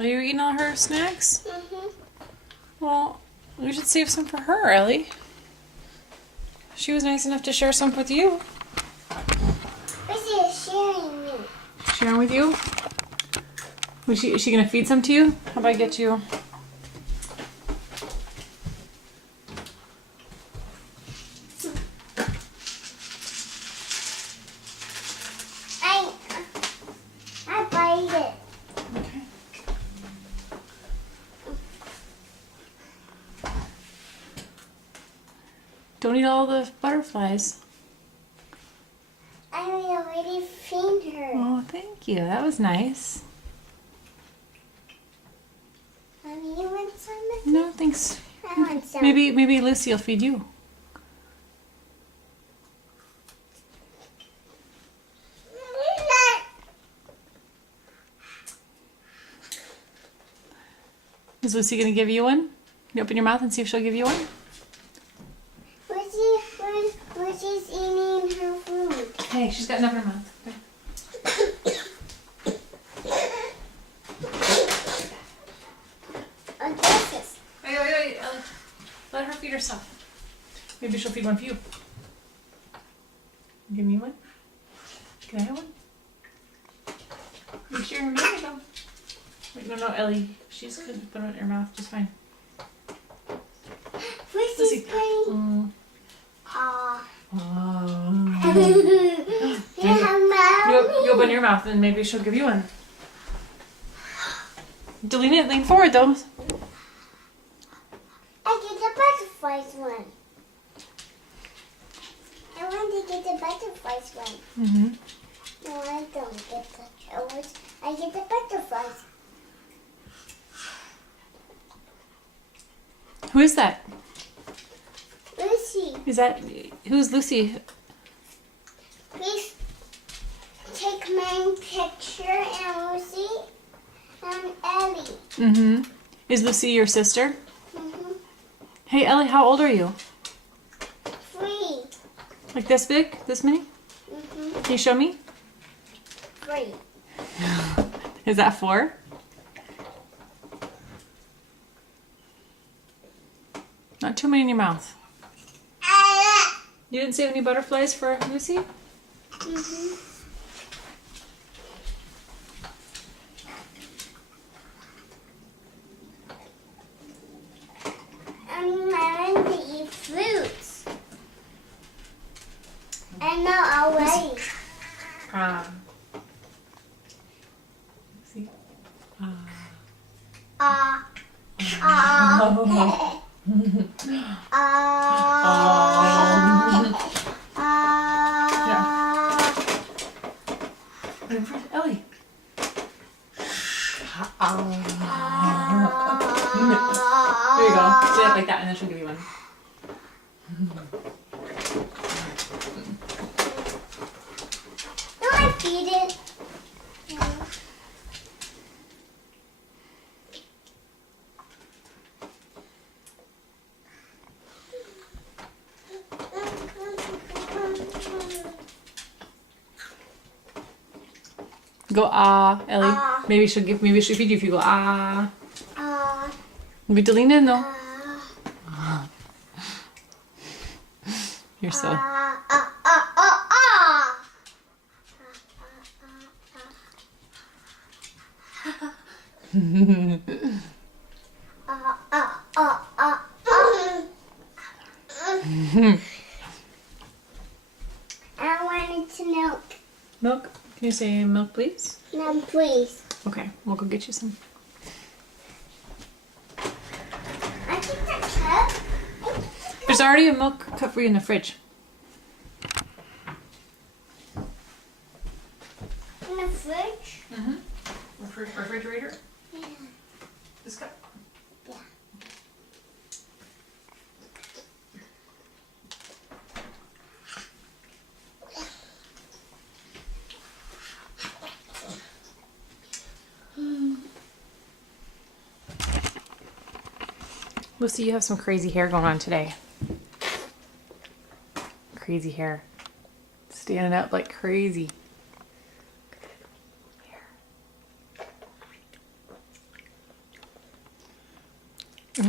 Are you eating all her snacks? Mm-hmm. Well, we should save some for her, Ellie. She was nice enough to share some with you. Is sharing me? Sharing with you? Is she gonna feed some to you? How about I get you? I bite it. Okay. Don't eat all the butterflies. I already feed her. Oh, thank you. That was nice. Mommy, you want some? No, thanks. I want some. Maybe Lucy will feed you. Is Lucy gonna give you one? Can you open your mouth and see if she'll give you one? She's eating her food. Hey, she's got enough in her mouth. Oh, this is. Wait, Ellie. Let her feed herself. Maybe she'll feed one for you. Give me one. Can I have one? Make sure you're making them. Wait, no, Ellie. She's good. Put it in her mouth just fine. Lucy's playing. Oh. Mommy. You open your mouth and maybe she'll give you one. Lean forward though. I get the butterflies one. I want to get the butterflies one. Mm-hmm. No, I don't get the flowers. I get the butterflies. Who is that? Lucy, Who's Lucy? please take my picture and Lucy and Ellie. Mm-hmm. Is Lucy your sister? Mm-hmm. Hey, Ellie, how old are you? 3. Like this big? This many? Mm-hmm. Can you show me? 3. Is that 4? Not too many in your mouth. You didn't save any butterflies for Lucy? Mm-hmm. I want to eat fruits. I know already. See? Ellie. There you go. Say it like that and then she'll give you one. Do I feed it? Go Ellie. Ah. Maybe she'll feed you if you go ah. Uh, Maybe Delina, no. uh, You're so. I wanted to milk. Milk? Can you say milk, please? No, please. Okay, we'll go get you some. I think that cup. There's already a milk cup for you in the fridge. In the fridge? Mm-hmm. Refrigerator? Yeah. This cup? Yeah. Lucy, you have some crazy hair going on today. Crazy hair. Standing up like crazy. Here. Hi.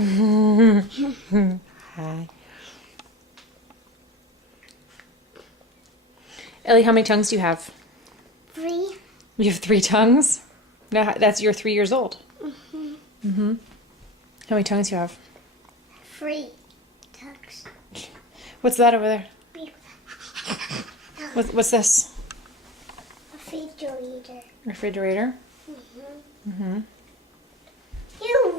Ellie, how many tongues do you have? 3. You have 3 tongues? No, you're 3 years old. Mm-hmm. How many tongues do you have? 3 tongues. What's that over there? What's this? Refrigerator. Refrigerator?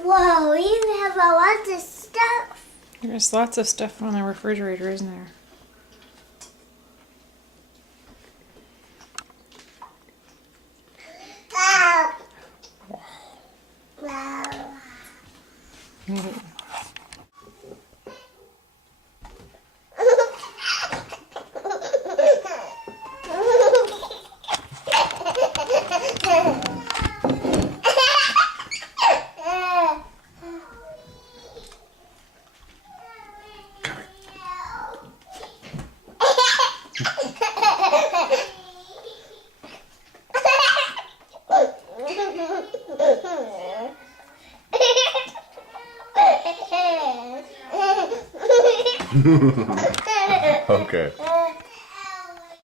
Whoa, you have a lot of stuff. There's lots of stuff on the refrigerator, isn't there? Wow. Okay.